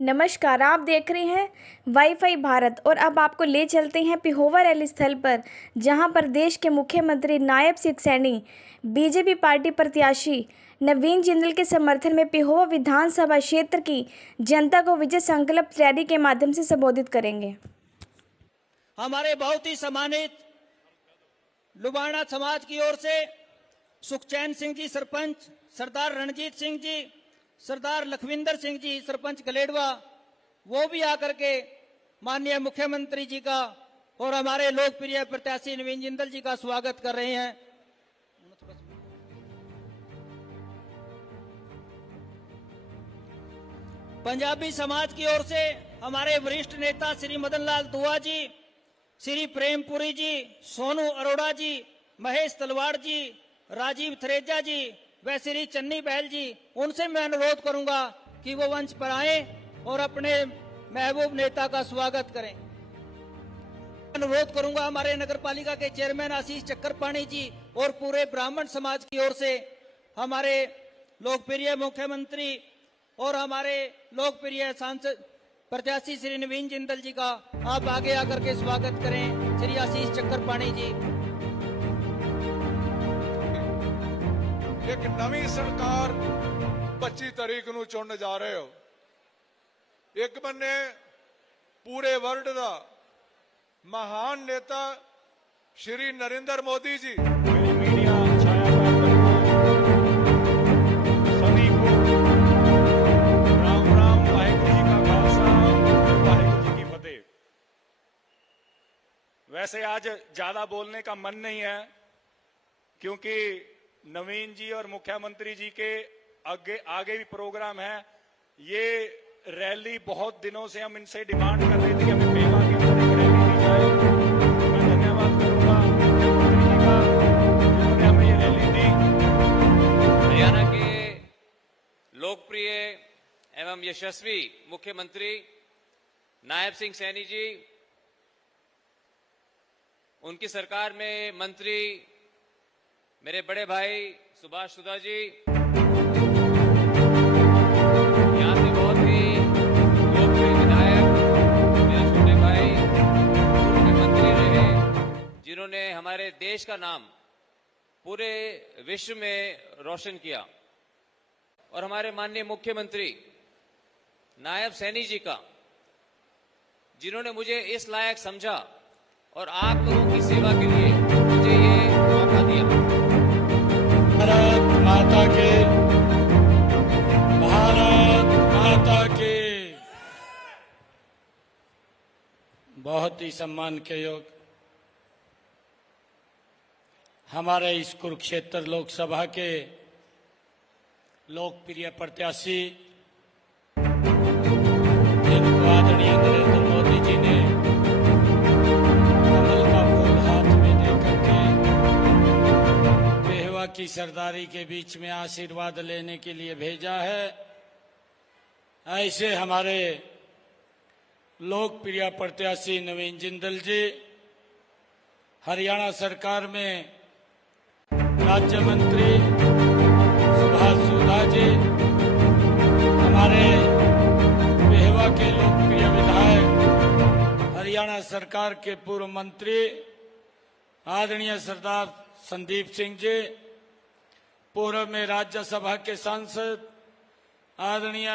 नमस्कार, आप देख रहे हैं वाईफाई भारत और अब आपको ले चलते हैं पिहोवा रैली स्थल पर, जहां पर देश के मुख्यमंत्री नायब सिंह सैनी बीजेपी पार्टी प्रत्याशी नवीन जिंदल के समर्थन में पिहोवा विधानसभा क्षेत्र की जनता को विजय संकल्प रैली के माध्यम से संबोधित करेंगे। हमारे बहुत ही सम्मानित लुबाना समाज की ओर से सुखचैन सिंह जी सरपंच, सरदार रणजीत सिंह जी, सरदार लखविंदर सिंह जी सरपंच गलेडवा, वो भी आकर के माननीय मुख्यमंत्री जी का और हमारे लोकप्रिय प्रत्याशी नवीन जिंदल जी का स्वागत कर रहे हैं। पंजाबी समाज की ओर से हमारे वरिष्ठ नेता श्री मदन लाल दुआ जी, श्री प्रेमपुरी जी, सोनू अरोड़ा जी, महेश तलवाड़ जी, राजीव थरेजा जी व श्री चन्नी बहल जी, उनसे मैं अनुरोध करूंगा कि वो मंच पर आए और अपने महबूब नेता का स्वागत करें। अनुरोध करूंगा हमारे नगर पालिका के चेयरमैन आशीष चक्करपाणी जी और पूरे ब्राह्मण समाज की ओर से हमारे लोकप्रिय मुख्यमंत्री और हमारे लोकप्रिय सांसद प्रत्याशी श्री नवीन जिंदल जी का आप आगे आकर के स्वागत करें। श्री आशीष चक्करपाणी जी। एक नवी सरकार 25 तारीख ਨੂੰ ਚੁਣਨ ਜਾ ਰਹੇ ਹੋ। ਇੱਕ ਬੰਨੇ ਪੂਰੇ ਵਰਲਡ ਦਾ ਮਹਾਨ ਨੇਤਾ ਸ਼੍ਰੀ ਨਰਿੰਦਰ ਮੋਦੀ जी, मीडिया छाया सभी को राम राम, वाहिगुरु जी का खालसा, वाहिगुरु जी की फतेह। वैसे आज ज्यादा बोलने का मन नहीं है, क्योंकि नवीन जी और मुख्यमंत्री जी के आगे भी प्रोग्राम है। ये रैली बहुत दिनों से हम इनसे डिमांड कर रहे थे कि हमें पेमा के अंदर एक रैली दी जाए। मैं धन्यवाद करूंगा मुख्यमंत्री जी का, जिन्होंने हमें ये रैली दी। हरियाणा के लोकप्रिय एवं यशस्वी मुख्यमंत्री नायब सिंह सैनी जी, उनकी सरकार में मंत्री मेरे बड़े भाई सुभाष सुधा जी, यहाँ से बहुत ही लोकप्रिय विधायक मेरे छोटे भाई पूर्व मंत्री रहे, जिन्होंने हमारे देश का नाम पूरे विश्व में रोशन किया, और हमारे माननीय मुख्यमंत्री नायब सैनी जी का, जिन्होंने मुझे इस लायक समझा और आप लोगों की सेवा के लिए मुझे ये मौका दिया। भारत माता के, भारत माता के। बहुत ही सम्मान के योग हमारे इस कुरुक्षेत्र लोकसभा के लोकप्रिय प्रत्याशी, जिनको आदरणीय नरेंद्र मोदी जी ने कमल का फूल हाथ में देकर के पेहवा की सरदारी के बीच में आशीर्वाद लेने के लिए भेजा है, ऐसे हमारे लोकप्रिय प्रत्याशी नवीन जिंदल जी हरियाणा सरकार में राज्य मंत्री सुभाष सुधा जी, हमारे पेहवा के लोकप्रिय विधायक, हरियाणा सरकार के पूर्व मंत्री आदरणीय सरदार संदीप सिंह जी, पूर्व में राज्यसभा के सांसद आदरणीय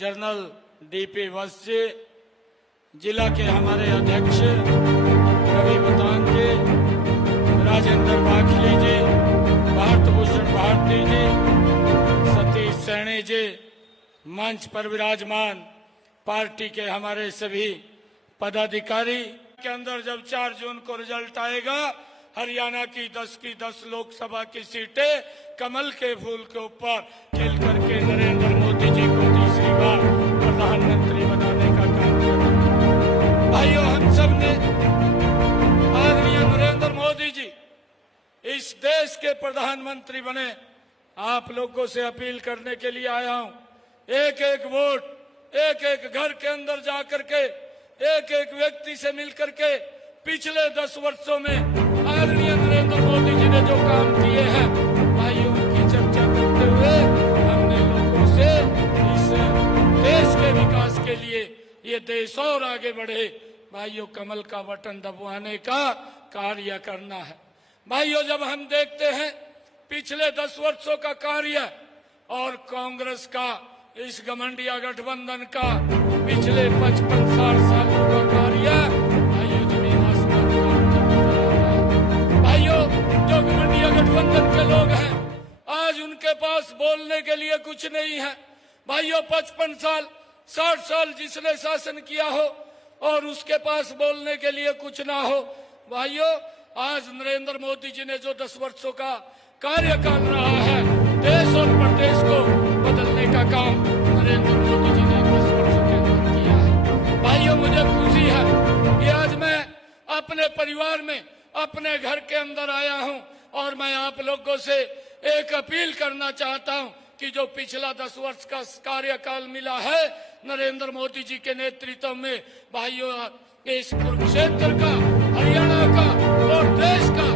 जनरल डीपी वत्स जी, जिला के हमारे अध्यक्ष रवि बतान जी, राजेंद्र बाखली जी, भारत भूषण भारती जी, सतीश सैनी जी, मंच पर विराजमान पार्टी के हमारे सभी पदाधिकारी के अंदर जब 4 जून को रिजल्ट आएगा, हरियाणा की 10 लोकसभा की सीटें कमल के फूल के ऊपर खिल करके नरेंद्र मोदी जी को तीसरी बार प्रधानमंत्री बनाने का काम करें। भाइयों, हम सब ने आदरणीय नरेंद्र मोदी जी इस देश के प्रधानमंत्री बने, आप लोगों से अपील करने के लिए आया हूं। एक एक वोट एक एक घर के अंदर जाकर के एक एक व्यक्ति से मिलकर के पिछले 10 वर्षों में आदरणीय नरेंद्र मोदी जी ने जो काम किए हैं, भाइयों की चर्चा करते हुए हमने लोगों से इस देश के विकास लिए ये देश और आगे बढ़े, भाइयों कमल का बटन दबाने का कार्य करना है। भाइयों जब हम देखते हैं पिछले 10 वर्षों का कार्य और कांग्रेस का, इस घमंडिया गठबंधन का पिछले 55-60 सालों का कार्य, भाइयों जमीन आसमान का अंतर नजर आ रहा है। भाइयों जो घमंडिया गठबंधन के लोग हैं आज उनके पास बोलने के लिए कुछ नहीं है। भाइयों 55 साल 60 साल जिसने शासन किया हो और उसके पास बोलने के लिए कुछ ना हो। भाइयों आज नरेंद्र मोदी जी ने जो 10 वर्षों का कार्यकाल रहा है, देश और प्रदेश को बदलने का काम नरेंद्र मोदी जी ने 10 वर्षों के अंदर किया है। भाइयों मुझे खुशी है कि आज मैं अपने परिवार में अपने घर के अंदर आया हूं और मैं आप लोगों से एक अपील करना चाहता हूं कि जो पिछला 10 वर्ष का कार्यकाल मिला है नरेंद्र मोदी जी के नेतृत्व में, भाइयों इस कुरुक्षेत्र का, हरियाणा का और देश का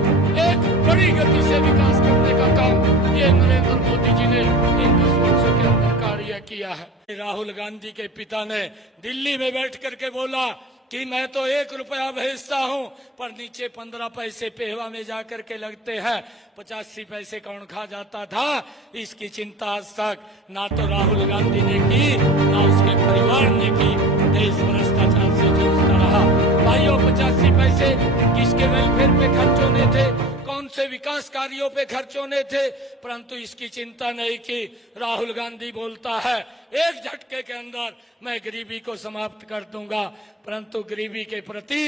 एक बड़ी गति से विकास करने का काम ये नरेंद्र मोदी जी ने इन 10 वर्षों के अंदर कार्य किया है। राहुल गांधी के पिता ने दिल्ली में बैठ करके बोला कि मैं तो 1 रुपया भेजता हूं पर नीचे 15 पैसे पेहवा में जाकर के लगते हैं, 85 पैसे कौन खा जाता था। इसकी चिंता आज तक ना तो राहुल गांधी ने की ना उसके परिवार ने की। देश भ्रष्टाचार से जूझता रहा। भाइयों 85 पैसे किसके वेलफेयर पे खर्च होने थे, कौन से विकास कार्यों पे खर्च होने थे, परंतु इसकी चिंता नहीं की। राहुल गांधी बोलता है एक झटके के अंदर मैं गरीबी को समाप्त कर दूंगा, परंतु गरीबी के प्रति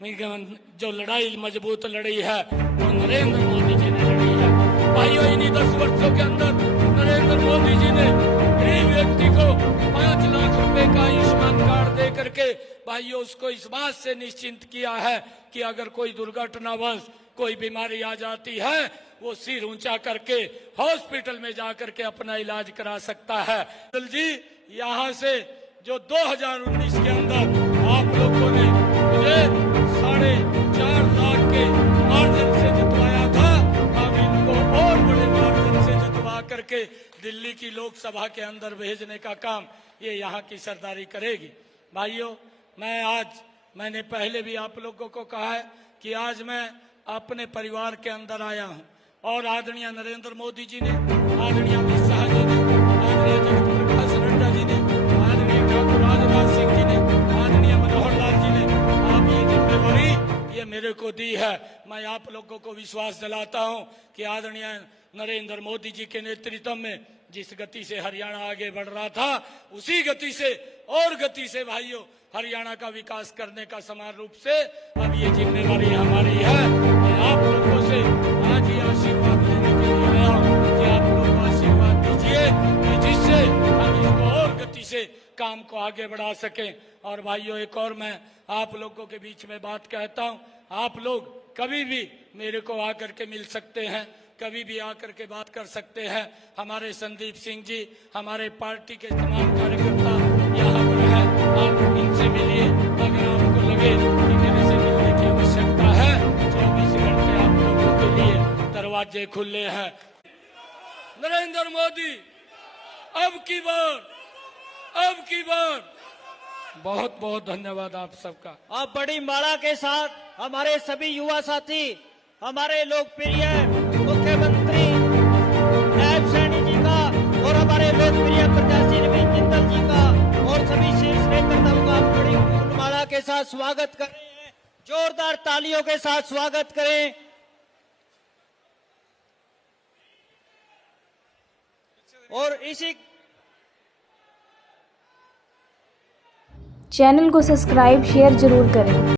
जो लड़ाई मजबूत लड़ी है वो नरेंद्र मोदी जी ने लड़ी है। भाइयों इन्हीं 10 वर्षों के अंदर नरेंद्र मोदी जी ने गरीब व्यक्ति को 5 लाख रुपए का आयुष्मान कार्ड दे करके भाइयों उसको इस बात से निश्चिंत किया है कि अगर कोई दुर्घटनावश कोई बीमारी आ जाती है वो सिर ऊंचा करके हॉस्पिटल में जाकर के अपना इलाज करा सकता है। जी यहाँ से जो 2019 के अंदर आप लोगों ने मुझे 4.5 लाख के मार्जिन से जितवाया था, अब इनको और बड़े मार्जिन से जितवा करके दिल्ली की लोकसभा के अंदर भेजने का काम ये यहाँ की सरदारी करेगी। भाइयों मैंने पहले भी आप लोगों को कहा है कि आज मैं अपने परिवार के अंदर आया हूं और आदरणीय नरेंद्र मोदी जी ने, आदरणीय अमित शाह जी ने, आदरणीय जगत प्रकाश नड्डा जी ने, आदरणीय ठाकुर राजनाथ सिंह जी ने, आदरणीय मनोहर लाल जी ने आप ये जिम्मेवारी ये मेरे को दी है। मैं आप लोगों को विश्वास दिलाता हूं कि आदरणीय नरेंद्र मोदी जी के नेतृत्व में जिस गति से हरियाणा आगे बढ़ रहा था उसी गति से और गति से भाइयों हरियाणा का विकास करने का समान रूप से अब ये जिम्मेवारी हमारी है। मैं आप लोगों से आज ये आशीर्वाद लेने के लिए आया हूँ कि आप लोग आशीर्वाद दीजिए कि जिससे हम इसको और गति से काम को आगे बढ़ा सकें। और भाइयों एक और मैं आप लोगों के बीच में बात कहता हूँ, आप लोग कभी भी मेरे को आकर के मिल सकते हैं, कभी भी आकर के बात कर सकते हैं। हमारे संदीप सिंह जी, हमारे पार्टी के तमाम कार्यकर्ता यहाँ पर है, आप इनसे मिलिए। अगर आपको लगे कि मेरे से मिलने की आवश्यकता है 24 घंटे आप लोगों के लिए दरवाजे खुले हैं। नरेंद्र मोदी अब की बार बहुत बहुत धन्यवाद आप सबका। अब बड़ी माला के साथ हमारे सभी युवा साथी, हमारे लोकप्रिय मुख्यमंत्री नायब सैनी जी का और हमारे लोकप्रिय प्रत्याशी रविंद्र जिंदल जी का और सभी शीर्ष नेतृत्व का बड़ी फूलमाला के साथ स्वागत कर रहे हैं। जोरदार तालियों के साथ स्वागत करें। और इसी चैनल को सब्सक्राइब शेयर जरूर करें।